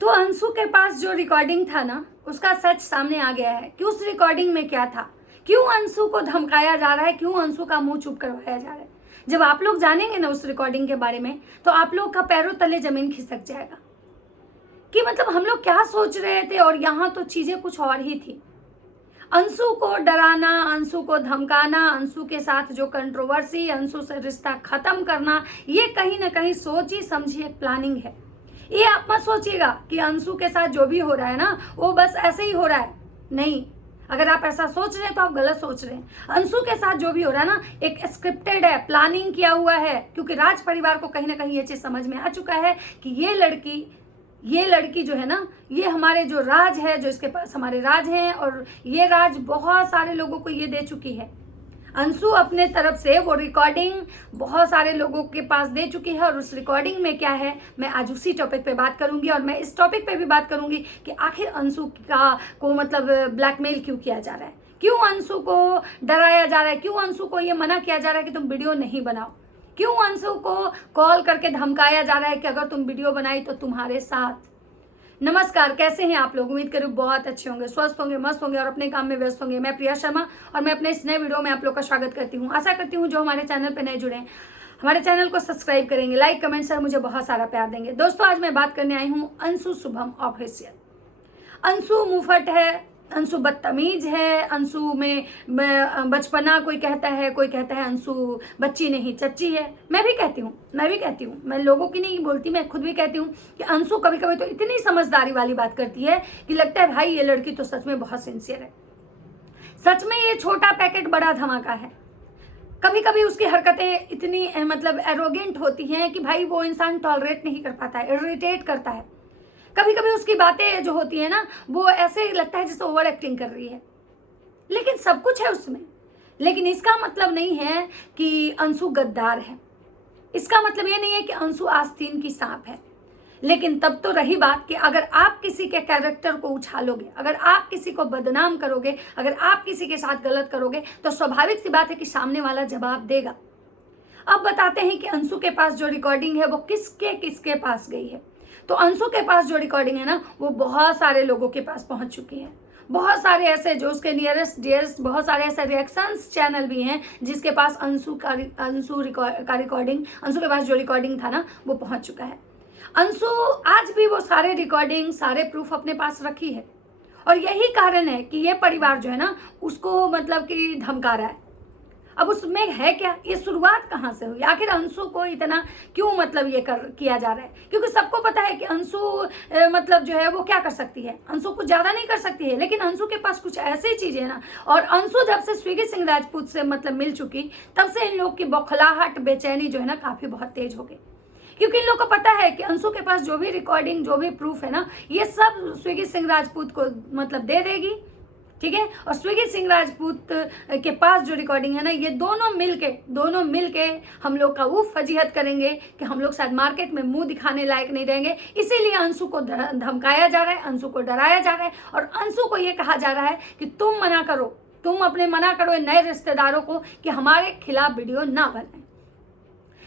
तो अंशु के पास जो रिकॉर्डिंग था ना, उसका सच सामने आ गया है कि उस रिकॉर्डिंग में क्या था, क्यों अंशु को धमकाया जा रहा है, क्यों अंशु का मुंह चुप करवाया जा रहा है। जब आप लोग जानेंगे ना उस रिकॉर्डिंग के बारे में, तो आप लोग का पैरों तले जमीन खिसक जाएगा कि मतलब हम लोग क्या सोच रहे थे और यहाँ तो चीजें कुछ और ही थी। अंशु को डराना, अंशु को धमकाना, अंशु के साथ जो कंट्रोवर्सी, अंशु से रिश्ता खत्म करना, ये कहीं ना कहीं सोची समझी एक प्लानिंग है। ये आप मत सोचिएगा कि अंशु के साथ जो भी हो रहा है ना वो बस ऐसे ही हो रहा है। नहीं, अगर आप ऐसा सोच रहे हैं तो आप गलत सोच रहे हैं। अंशु के साथ जो भी हो रहा है ना, एक स्क्रिप्टेड है, प्लानिंग किया हुआ है, क्योंकि राज परिवार को कहीं ना कहीं ये चीज समझ में आ चुका है कि ये लड़की जो है ना, ये हमारे जो राज है, जो इसके पास हमारे राज हैं, और ये राज बहुत सारे लोगों को ये दे चुकी है। अंशु अपने तरफ से वो रिकॉर्डिंग बहुत सारे लोगों के पास दे चुकी है, और उस रिकॉर्डिंग में क्या है, मैं आज उसी टॉपिक पे बात करूंगी। और मैं इस टॉपिक पे भी बात करूंगी कि आखिर अंशु को मतलब ब्लैकमेल क्यों किया जा रहा है, क्यों अंशु को डराया जा रहा है, क्यों अंशु को ये मना किया जा रहा है कि तुम वीडियो नहीं बनाओ, क्यों अंशु को कॉल करके धमकाया जा रहा है कि अगर तुम वीडियो बनाई तो तुम्हारे साथ। नमस्कार, कैसे हैं आप लोग? उम्मीद करूँ बहुत अच्छे होंगे, स्वस्थ होंगे, मस्त होंगे और अपने काम में व्यस्त होंगे। मैं प्रिया शर्मा और मैं अपने इस नए वीडियो में आप लोग का स्वागत करती हूँ। आशा करती हूँ जो हमारे चैनल पे नए जुड़े हैं हमारे चैनल को सब्सक्राइब करेंगे, लाइक कमेंट से मुझे बहुत सारा प्यार देंगे। दोस्तों, आज मैं बात करने आई हूँ अंशु शुभम ऑफिशियल। अंशु मुफट है, अंशु बदतमीज है, अंशु में बचपना कोई कहता है अंशु बच्ची नहीं चच्ची है। मैं भी कहती हूँ, मैं लोगों की नहीं बोलती, मैं खुद भी कहती हूँ कि अंशु कभी कभी तो इतनी समझदारी वाली बात करती है कि लगता है भाई ये लड़की तो सच में बहुत सिंसियर है। सच में ये छोटा पैकेट बड़ा धमाका है। कभी कभी उसकी हरकतें इतनी मतलब एरोगेंट होती हैं कि भाई वो इंसान टॉलरेट नहीं कर पाता है, इरिटेट करता है। कभी कभी उसकी बातें जो होती है ना, वो ऐसे लगता है जैसे ओवर एक्टिंग कर रही है, लेकिन सब कुछ है उसमें। लेकिन इसका मतलब नहीं है कि अंशु गद्दार है, इसका मतलब ये नहीं है कि अंशु आस्तीन की सांप है। लेकिन तब तो रही बात कि अगर आप किसी के कैरेक्टर को उछालोगे, अगर आप किसी को बदनाम करोगे, अगर आप किसी के साथ गलत करोगे, तो स्वाभाविक सी बात है कि सामने वाला जवाब देगा। अब बताते हैं कि अंशु के पास जो रिकॉर्डिंग है वो किसके पास गई है। तो अंशु के पास जो रिकॉर्डिंग है ना, वो बहुत सारे लोगों के पास पहुंच चुकी है। बहुत सारे ऐसे जो उसके नियरेस्ट डियरेस्ट, बहुत सारे ऐसे रिएक्शंस चैनल भी हैं जिसके पास अंशु के पास जो रिकॉर्डिंग था ना, वो पहुंच चुका है। अंशु आज भी वो सारे रिकॉर्डिंग, सारे प्रूफ अपने पास रखी है, और यही कारण है कि ये परिवार जो है ना उसको मतलब कि धमका रहा है। अब उसमें है क्या, ये शुरुआत कहाँ से हुई, आखिर अंशु को इतना क्यों मतलब ये किया जा रहा है? क्योंकि सबको पता है कि अंशु मतलब जो है वो क्या कर सकती है, अंशु कुछ ज्यादा नहीं कर सकती है, लेकिन अंशु के पास कुछ ऐसी चीजें है ना। और अंशु जब से स्विगी सिंह राजपूत से मतलब मिल चुकी, तब से इन लोग की बौखलाहट, बेचैनी जो है ना काफी बहुत तेज हो गई, क्योंकि इन लोग को पता है कि अंशु के पास जो भी रिकॉर्डिंग, जो भी प्रूफ है ना, ये सब स्विगी सिंह राजपूत को मतलब दे देगी, ठीक है। और स्विगी सिंह राजपूत के पास जो रिकॉर्डिंग है ना, ये दोनों मिलके हम लोग का वो फजीहत करेंगे कि हम लोग शायद मार्केट में मुंह दिखाने लायक नहीं रहेंगे। इसीलिए अंशु को धमकाया जा रहा है, अंशु को डराया जा रहा है, और अंशु को ये कहा जा रहा है कि तुम मना करो नए रिश्तेदारों को कि हमारे खिलाफ वीडियो ना बनाए।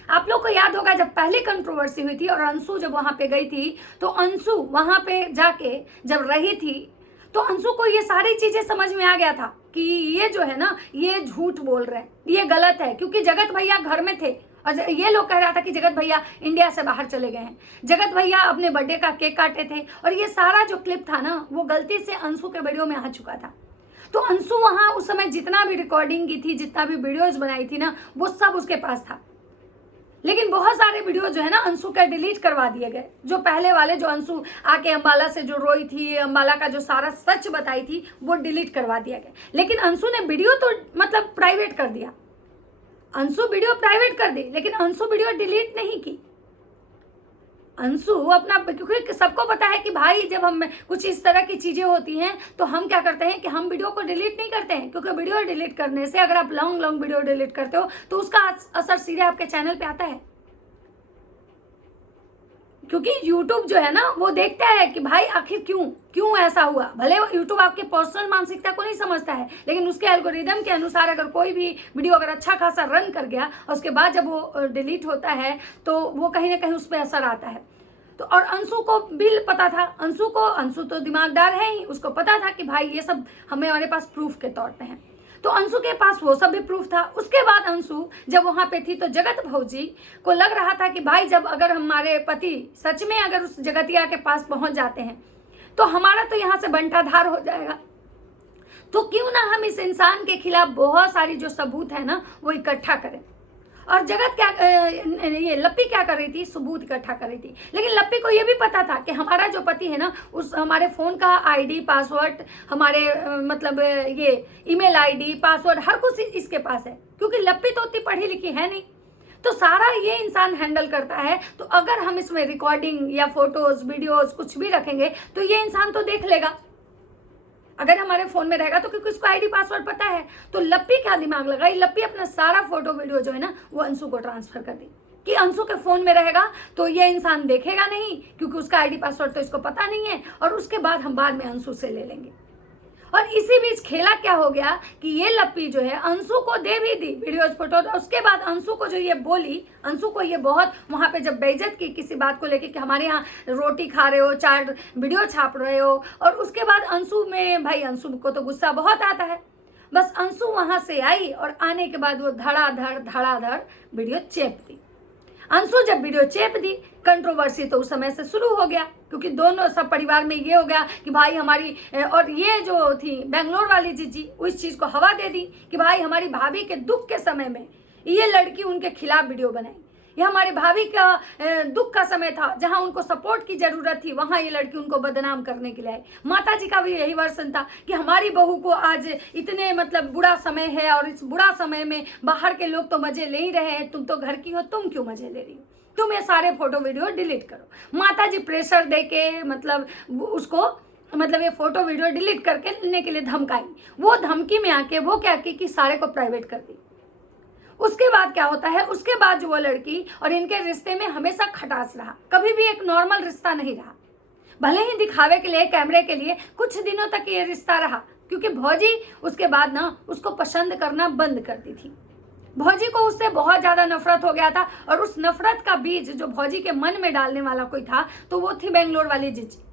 आप लोग को याद होगा जब पहली कंट्रोवर्सी हुई थी और अंशु जब वहां पे गई थी, तो अंशु वहां पे जाके जब रही थी, तो अंशु को ये सारी चीजें समझ में आ गया था कि ये जो है ना, ये झूठ बोल रहे हैं, ये गलत है। क्योंकि जगत भैया घर में थे और ये लोग कह रहा था कि जगत भैया इंडिया से बाहर चले गए हैं, जगत भैया अपने बर्थडे का केक काटे थे, और ये सारा जो क्लिप था ना, वो गलती से अंशु के वीडियो में आ चुका था। तो अंशु वहां उस समय जितना भी रिकॉर्डिंग की थी, जितना भी वीडियोज बनाई थी ना, वो सब उसके पास था। लेकिन बहुत सारे वीडियो जो है ना अंशु का डिलीट करवा दिए गए। जो पहले वाले, जो अंशु आके अंबाला से जो रोई थी, अंबाला का जो सारा सच बताई थी, वो डिलीट करवा दिया गया। लेकिन अंशु ने वीडियो तो मतलब प्राइवेट कर दिया, अंशु वीडियो प्राइवेट कर दी, लेकिन अंशु वीडियो डिलीट नहीं की। अंशु अपना, क्योंकि सबको पता है कि भाई जब हम कुछ इस तरह की चीजें होती हैं तो हम क्या करते हैं कि हम वीडियो को डिलीट नहीं करते हैं, क्योंकि वीडियो डिलीट करने से, अगर आप लॉन्ग वीडियो डिलीट करते हो तो उसका असर सीधे आपके चैनल पे आता है। क्योंकि YouTube जो है ना, वो देखता है कि भाई आखिर क्यों ऐसा हुआ। भले YouTube आपके पर्सनल मानसिकता को नहीं समझता है, लेकिन उसके एल्गोरिदम के अनुसार अगर कोई भी वीडियो अगर अच्छा खासा रन कर गया और उसके बाद जब वो डिलीट होता है, तो वो कहीं ना कहीं उस पर असर आता है। तो और अंशु को भी पता था, अंशु तो दिमागदार है ही, उसको पता था कि भाई ये सब हमारे पास प्रूफ के तौर पे है। तो अंशु के पास वो सब भी प्रूफ था। उसके बाद अंशु जब वहां पे थी तो जगत भौजी को लग रहा था कि भाई जब अगर हमारे पति सच में अगर उस जगतिया के पास पहुंच जाते हैं तो हमारा तो यहाँ से बंटाधार हो जाएगा, तो क्यों ना हम इस इंसान के खिलाफ बहुत सारी जो सबूत है ना वो इकट्ठा करें। और जगत क्या ये लप्पी क्या कर रही थी, सबूत इकट्ठा कर रही थी। लेकिन लप्पी को ये भी पता था कि हमारा जो पति है ना उस हमारे फ़ोन का आईडी पासवर्ड, हमारे मतलब ये ईमेल आईडी पासवर्ड हर कुछ इसके पास है, क्योंकि लप्पी तो उतनी पढ़ी लिखी है नहीं, तो सारा ये इंसान हैंडल करता है। तो अगर हम इसमें रिकॉर्डिंग या फोटोज वीडियोज कुछ भी रखेंगे तो ये इंसान तो देख लेगा अगर हमारे फोन में रहेगा, तो क्योंकि उसको आईडी पासवर्ड पता है। तो लप्पी क्या दिमाग लगाई, लप्पी अपना सारा फोटो वीडियो जो है ना वो अंशु को ट्रांसफर कर दी कि अंशु के फोन में रहेगा तो ये इंसान देखेगा नहीं, क्योंकि उसका आईडी पासवर्ड तो इसको पता नहीं है, और उसके बाद हम बाद में अंशु से ले लेंगे। और इसी बीच खेला क्या हो गया कि ये लप्पी जो है अंशु को दे भी दी वीडियोज फोटो। तो उसके बाद अंशु को जो ये बोली, अंशु को ये बहुत वहाँ पे जब बेइज्जत की किसी बात को लेके कि हमारे यहाँ रोटी खा रहे हो, 4 वीडियो छाप रहे हो, और उसके बाद अंशु में भाई अंशु को तो गुस्सा बहुत आता है। बस अंशु वहाँ से आई और आने के बाद वो धड़ाधड़ वीडियो चेप दी। अंशु जब वीडियो चेप दी, कंट्रोवर्सी तो उस समय से शुरू हो गया, क्योंकि दोनों सब परिवार में ये हो गया कि भाई हमारी, और ये जो थी बेंगलोर वाली जीजी उस चीज़ को हवा दे दी कि भाई हमारी भाभी के दुख के समय में ये लड़की उनके खिलाफ वीडियो बनाई, ये हमारी भाभी का दुख का समय था जहां उनको सपोर्ट की जरूरत थी, वहां ये लड़की उनको बदनाम करने के लिए आई। माता जी का भी यही वर्षन था कि हमारी बहू को आज इतने मतलब बुरा समय है, और इस बुरा समय में बाहर के लोग तो मजे ले ही रहे हैं, तुम तो घर की हो, तुम क्यों मजे ले रही हो, तुम ये सारे फोटो वीडियो डिलीट करो। माता जी प्रेशर दे के मतलब उसको मतलब ये फोटो वीडियो डिलीट करके लेने के लिए धमकाई। वो धमकी में आके वो क्या की कि सारे को प्राइवेट कर दी। उसके बाद क्या होता है, उसके बाद जो वो लड़की और इनके रिश्ते में हमेशा खटास रहा, कभी भी एक नॉर्मल रिश्ता नहीं रहा। भले ही दिखावे के लिए, कैमरे के लिए कुछ दिनों तक ये रिश्ता रहा, क्योंकि भौजी उसके बाद ना उसको पसंद करना बंद कर दी थी। भौजी को उससे बहुत ज़्यादा नफरत हो गया था, और उस नफरत का बीज जो भौजी के मन में डालने वाला कोई था तो वो थी बेंगलोर वाली जीजी।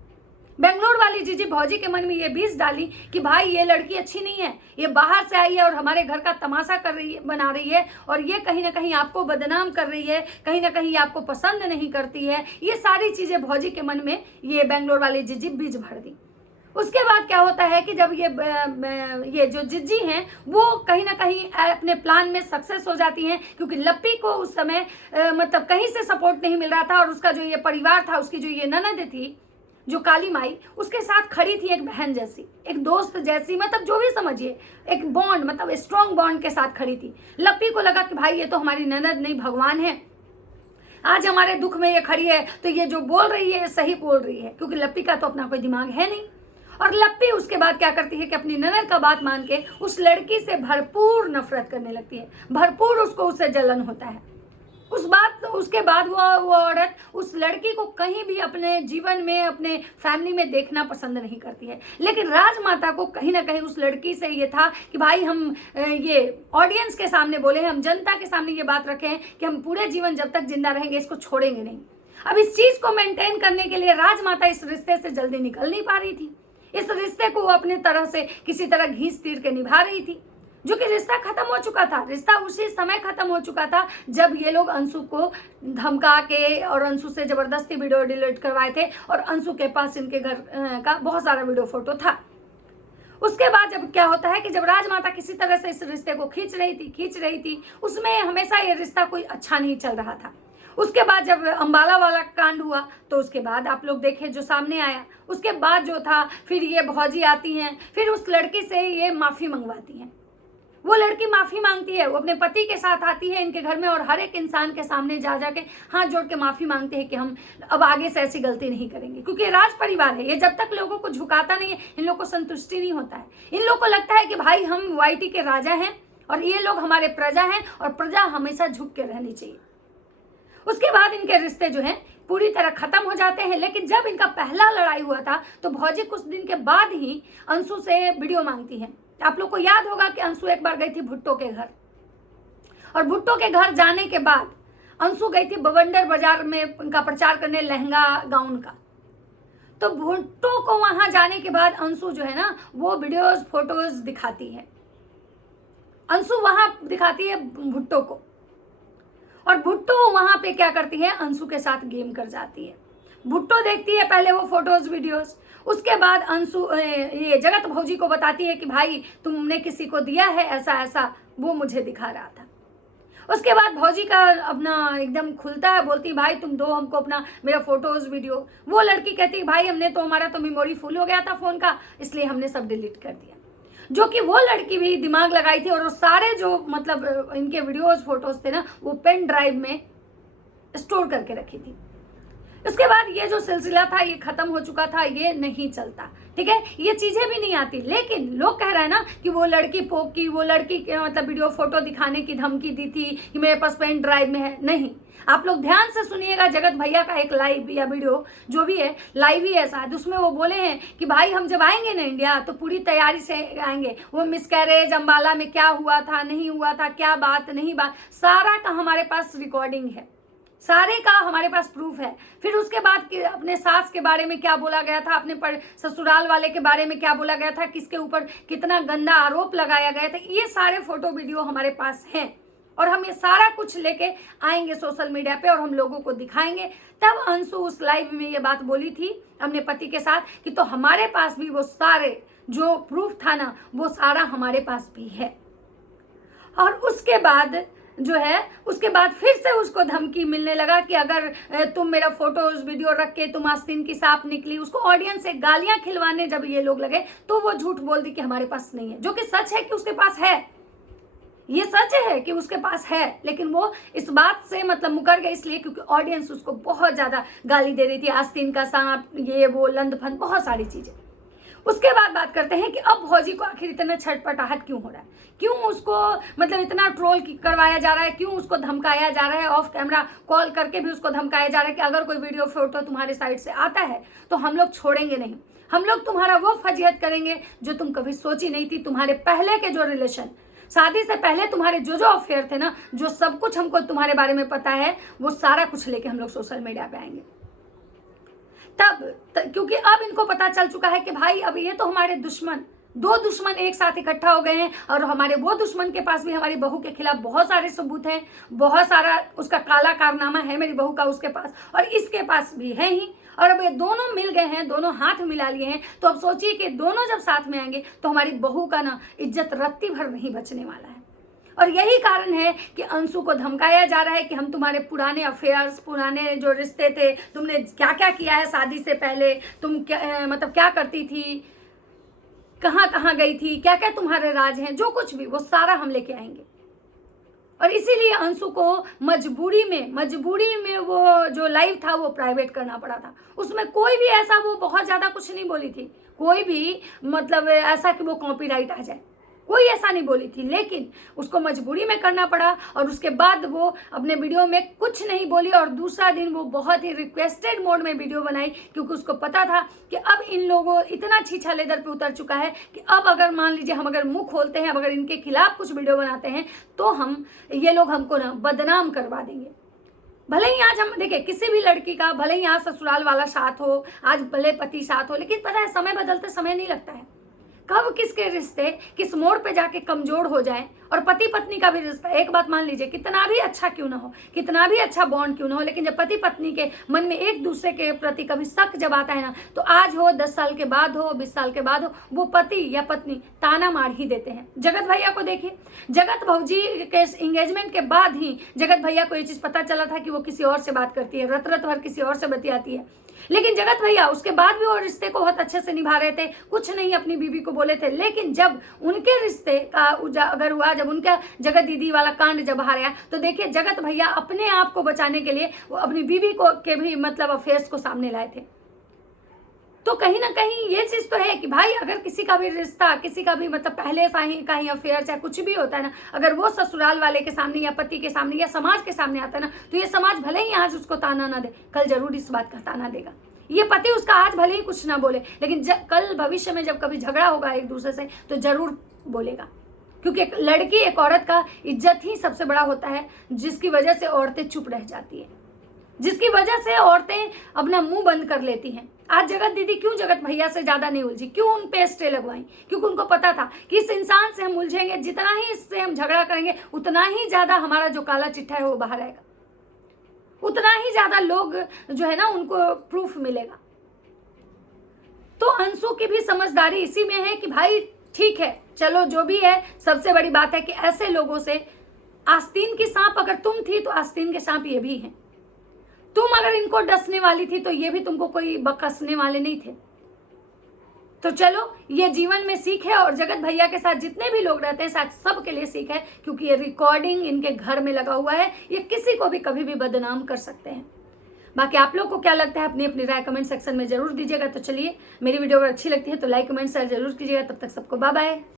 बेंगलोर वाली जीजी भौजी के मन में ये बीज डाली कि भाई ये लड़की अच्छी नहीं है, ये बाहर से आई है और हमारे घर का तमाशा कर रही है, बना रही है, और ये कहीं ना कहीं आपको बदनाम कर रही है, कहीं ना कहीं आपको पसंद नहीं करती है। ये सारी चीज़ें भौजी के मन में ये बेंगलोर वाली जीजी बीज भर दी। उसके बाद क्या होता है कि जब ये जो जिज्जी हैं वो कहीं ना कहीं अपने प्लान में सक्सेस हो जाती हैं, क्योंकि लप्पी को उस समय मतलब कहीं से सपोर्ट नहीं मिल रहा था, और उसका जो ये परिवार था, उसकी जो ये ननद थी जो काली माई, उसके साथ खड़ी थी एक बहन जैसी, एक दोस्त जैसी, मतलब जो भी समझिए एक बॉन्ड, मतलब स्ट्रॉन्ग बॉन्ड के साथ खड़ी थी। लप्पी को लगा कि भाई ये तो हमारी ननद नहीं भगवान है, आज हमारे दुख में ये खड़ी है तो ये जो बोल रही है ये सही बोल रही है, क्योंकि लप्पी का तो अपना कोई दिमाग है नहीं। और लप्पी उसके बाद क्या करती है कि अपनी ननद का बात मान के उस लड़की से भरपूर नफरत करने लगती है, भरपूर उसको उससे जलन होता है। उसके बाद वो औरत उस लड़की को कहीं भी अपने जीवन में, अपने फैमिली में देखना पसंद नहीं करती है। लेकिन राजमाता को कहीं ना कहीं उस लड़की से ये था कि भाई हम ये ऑडियंस के सामने बोले, हम जनता के सामने ये बात रखें कि हम पूरे जीवन जब तक जिंदा रहेंगे इसको छोड़ेंगे नहीं। अब इस चीज़ को मेंटेन करने के लिए राजमाता इस रिश्ते से जल्दी निकल नहीं पा रही थी। इस रिश्ते को वो अपने तरह से किसी तरह घींच तीर के निभा रही थी, जो कि रिश्ता खत्म हो चुका था। रिश्ता उसी समय खत्म हो चुका था जब ये लोग अंशु को धमका के और अंशु से जबरदस्ती वीडियो डिलीट करवाए थे, और अंशु के पास इनके घर का बहुत सारा वीडियो फोटो था। उसके बाद जब क्या होता है कि जब राजमाता किसी तरह से इस रिश्ते को खींच रही थी, उसमें हमेशा ये रिश्ता कोई अच्छा नहीं चल रहा था। उसके बाद जब अंबाला वाला कांड हुआ तो उसके बाद आप लोग देखें जो सामने आया, उसके बाद जो था फिर ये भौजी आती हैं, फिर उस लड़की से ये माफ़ी मंगवाती हैं। वो लड़की माफ़ी मांगती है, वो अपने पति के साथ आती है इनके घर में, और हर एक इंसान के सामने जा के हाथ जोड़ के माफ़ी मांगते हैं कि हम अब आगे से ऐसी गलती नहीं करेंगे, क्योंकि राज परिवार है, ये जब तक लोगों को झुकाता नहीं है इन लोगों को संतुष्टि नहीं होता है। इन लोगों को लगता है कि भाई हम वाईटी के राजा हैं और ये लोग हमारे प्रजा हैं, और प्रजा हमेशा झुक के रहनी चाहिए। उसके बाद इनके रिश्ते जो हैं पूरी तरह खत्म हो जाते हैं। लेकिन जब इनका पहला लड़ाई हुआ था तो भौजी कुछ दिन के बाद ही अंशु से वीडियो मांगती है। आप लोग को याद होगा कि अंशु एक बार गई थी भुट्टो के घर, और भुट्टो के घर जाने के बाद अंशु गई थी बवंडर बाजार में उनका प्रचार करने लहंगा गाउन का। तो भुट्टो को वहां जाने के बाद अंशु जो है ना वो वीडियोस फोटोज दिखाती है, अंशु वहां दिखाती है भुट्टो को, और भुट्टो वहां पे क्या करती है, अंशु के साथ गेम कर जाती है। भुट्टो देखती है पहले वो फोटोज वीडियोस, उसके बाद अंशु ये जगत भौजी को बताती है कि भाई तुमने किसी को दिया है ऐसा ऐसा, वो मुझे दिखा रहा था। उसके बाद भौजी का अपना एकदम खुलता है, बोलती भाई तुम दो हमको अपना मेरा फोटोज वीडियो। वो लड़की कहती भाई हमने तो, हमारा तो मेमोरी फुल हो गया था फोन का, इसलिए हमने सब डिलीट कर दिया। जो कि वो लड़की भी दिमाग लगाई थी और वो सारे जो मतलब इनके वीडियोज फोटोज थे ना वो पेन ड्राइव में स्टोर करके रखी थी। उसके बाद ये जो सिलसिला था ये खत्म हो चुका था, ये नहीं चलता, ठीक है, ये चीजें भी नहीं आती। लेकिन लोग कह रहे हैं ना कि वो लड़की पोक की, वो लड़की मतलब वीडियो फोटो दिखाने की धमकी दी थी कि मेरे पास पेन ड्राइव में है। नहीं, आप लोग ध्यान से सुनिएगा, जगत भैया का एक लाइव या वीडियो जो भी है, लाइव ही है शायद, उसमें वो बोले हैं कि भाई हम जब आएंगे ना इंडिया तो पूरी तैयारी से आएंगे। वो मिसकैरेज अम्बाला में क्या हुआ था नहीं हुआ था, क्या बात नहीं बात, सारा का हमारे पास रिकॉर्डिंग है, सारे का हमारे पास प्रूफ है। फिर उसके बाद अपने सास के बारे में क्या बोला गया था, अपने ससुराल वाले के बारे में क्या बोला गया था, किसके ऊपर कितना गंदा आरोप लगाया गया था, ये सारे फोटो वीडियो हमारे पास हैं। और हम ये सारा कुछ लेके आएंगे सोशल मीडिया पे और हम लोगों को दिखाएंगे। तब अंशु उस लाइव में ये बात बोली थी अपने पति के साथ कि तो हमारे पास भी वो सारे जो प्रूफ था ना वो सारा हमारे पास भी है। और उसके बाद जो है, उसके बाद फिर से उसको धमकी मिलने लगा कि अगर तुम मेरा फोटोज वीडियो रख के तुम आस्तीन की सांप निकली, उसको ऑडियंस से गालियां खिलवाने जब ये लोग लगे तो वो झूठ बोल दी कि हमारे पास नहीं है, जो कि सच है कि उसके पास है, ये सच है कि उसके पास है। लेकिन वो इस बात से मतलब मुकर गए इसलिए क्योंकि ऑडियंस उसको बहुत ज्यादा गाली दे रही थी, आस्तीन का सांप, ये वो लंदफंद, बहुत सारी चीजें। उसके बाद बात करते हैं कि अब भौजी को आखिर इतना छटपटाहट क्यों हो रहा है, क्यों उसको मतलब इतना ट्रोल करवाया जा रहा है, क्यों उसको धमकाया जा रहा है, ऑफ कैमरा कॉल करके भी उसको धमकाया जा रहा है कि अगर कोई वीडियो फोटो तुम्हारे साइड से आता है तो हम लोग छोड़ेंगे नहीं, हम लोग तुम्हारा वो फजीहत करेंगे जो तुम कभी सोची नहीं थी। तुम्हारे पहले के जो रिलेशन, शादी से पहले तुम्हारे जो जो अफेयर थे ना, जो सब कुछ हमको तुम्हारे बारे में पता है, वो सारा कुछ लेके हम लोग सोशल मीडिया पे आएंगे। क्योंकि अब इनको पता चल चुका है कि भाई अब ये तो हमारे दुश्मन, दो दुश्मन एक साथ इकट्ठा हो गए हैं और हमारे वो दुश्मन के पास भी हमारी बहू के खिलाफ बहुत सारे सबूत हैं, बहुत सारा उसका काला कारनामा है मेरी बहू का उसके पास, और इसके पास भी है ही। और अब ये दोनों मिल गए हैं, दोनों हाथ मिला लिए हैं, तो अब सोचिए कि दोनों जब साथ में आएंगे तो हमारी बहू का ना इज्जत रत्ती भर नहीं बचने वाला है। और यही कारण है कि अंशु को धमकाया जा रहा है कि हम तुम्हारे पुराने अफेयर्स, पुराने जो रिश्ते थे, तुमने क्या क्या किया है शादी से पहले, तुम क्या मतलब क्या करती थी, कहाँ कहाँ गई थी, क्या क्या तुम्हारे राज हैं, जो कुछ भी वो सारा हम लेके आएंगे। और इसीलिए अंशु को मजबूरी में वो जो लाइव था वो प्राइवेट करना पड़ा था। उसमें कोई भी ऐसा वो बहुत ज़्यादा कुछ नहीं बोली थी, कोई भी मतलब ऐसा कि वो कॉपीराइट आ जाए, कोई ऐसा नहीं बोली थी, लेकिन उसको मजबूरी में करना पड़ा। और उसके बाद वो अपने वीडियो में कुछ नहीं बोली और दूसरा दिन वो बहुत ही रिक्वेस्टेड मोड में वीडियो बनाई, क्योंकि उसको पता था कि अब इन लोगों इतना छीछा लेदर पे उतर चुका है कि अब अगर मान लीजिए हम अगर मुंह खोलते हैं, अगर इनके खिलाफ कुछ वीडियो बनाते हैं तो ये लोग हमको ना बदनाम करवा देंगे। भले ही आज हम देखें किसी भी लड़की का, भले ही आज ससुराल वाला साथ हो, आज भले पति साथ हो, लेकिन पता है समय बदलते समय नहीं लगता है, कब किसके रिश्ते किस मोड़ पे जाके कमजोर हो जाए। और पति पत्नी का भी रिश्ता, एक बात मान लीजिए, कितना भी अच्छा क्यों ना हो, कितना भी अच्छा बॉन्ड क्यों ना हो, लेकिन जब पति पत्नी के मन में एक दूसरे के प्रति कभी शक जब आता है ना, तो आज हो, 10 साल के बाद हो, 20 साल के बाद हो, वो पति या पत्नी ताना मार ही देते हैं। जगत भैया को देखिए, जगत भौजी के इंगेजमेंट के बाद ही जगत भैया को ये चीज पता चला था कि वो किसी और से बात करती है, रत भर किसी और से बतियाती है। लेकिन जगत भैया उसके बाद भी वो रिश्ते को बहुत अच्छे से निभा रहे थे, कुछ नहीं अपनी बीवी को बोले थे। लेकिन जब उनके रिश्ते का अगर हुआ, जब उनका जगत दीदी वाला कांड जब आया, तो देखिए जगत भैया अपने आप को बचाने के लिए वो अपनी बीवी को के भी मतलब अफेयर्स को सामने लाए थे। तो कहीं ना कहीं ये चीज तो है कि भाई अगर किसी का भी रिश्ता, किसी का भी मतलब पहले का ही अफेयर चाहे कुछ भी होता है ना, अगर वो ससुराल वाले के सामने या पति के सामने या समाज के सामने आता है ना, तो ये समाज भले ही आज उसको ताना ना दे, कल जरूर इस बात का ताना देगा। ये पति उसका आज भले ही कुछ ना बोले, लेकिन कल भविष्य में जब कभी झगड़ा होगा एक दूसरे से तो जरूर बोलेगा। क्योंकि एक लड़की, एक औरत का इज्जत ही सबसे बड़ा होता है, जिसकी वजह से औरतें चुप रह जाती हैं, जिसकी वजह से औरतें अपना मुंह बंद कर लेती हैं। आज जगत दीदी क्यों जगत भैया से ज्यादा नहीं उलझी, क्यों उन पे स्टे लगवाई? क्योंकि उनको पता था कि इस इंसान से हम उलझेंगे, जितना ही इससे हम झगड़ा करेंगे उतना ही ज्यादा हमारा जो काला चिट्ठा है वो बाहर आएगा, उतना ही ज्यादा लोग जो है ना उनको प्रूफ मिलेगा। तो अंशु की भी समझदारी इसी में है कि भाई ठीक है, चलो जो भी है, सबसे बड़ी बात है कि ऐसे लोगों से, आस्तीन की सांप अगर तुम थी तो आस्तीन के सांप ये भी हैं। तुम अगर इनको डसने वाली थी तो ये भी तुमको कोई बकसने वाले नहीं थे। तो चलो, ये जीवन में सीख है, और जगत भैया के साथ जितने भी लोग रहते हैं शायद सबके लिए सीख है, क्योंकि ये रिकॉर्डिंग इनके घर में लगा हुआ है, ये किसी को भी कभी भी बदनाम कर सकते हैं। बाकी आप लोग को क्या लगता है, अपनी अपनी राय कमेंट सेक्शन में जरूर दीजिएगा। तो चलिए, मेरी वीडियो अगर अच्छी लगती है तो लाइक कमेंट शेयर जरूर कीजिएगा। तब तक सबको बाय बाय।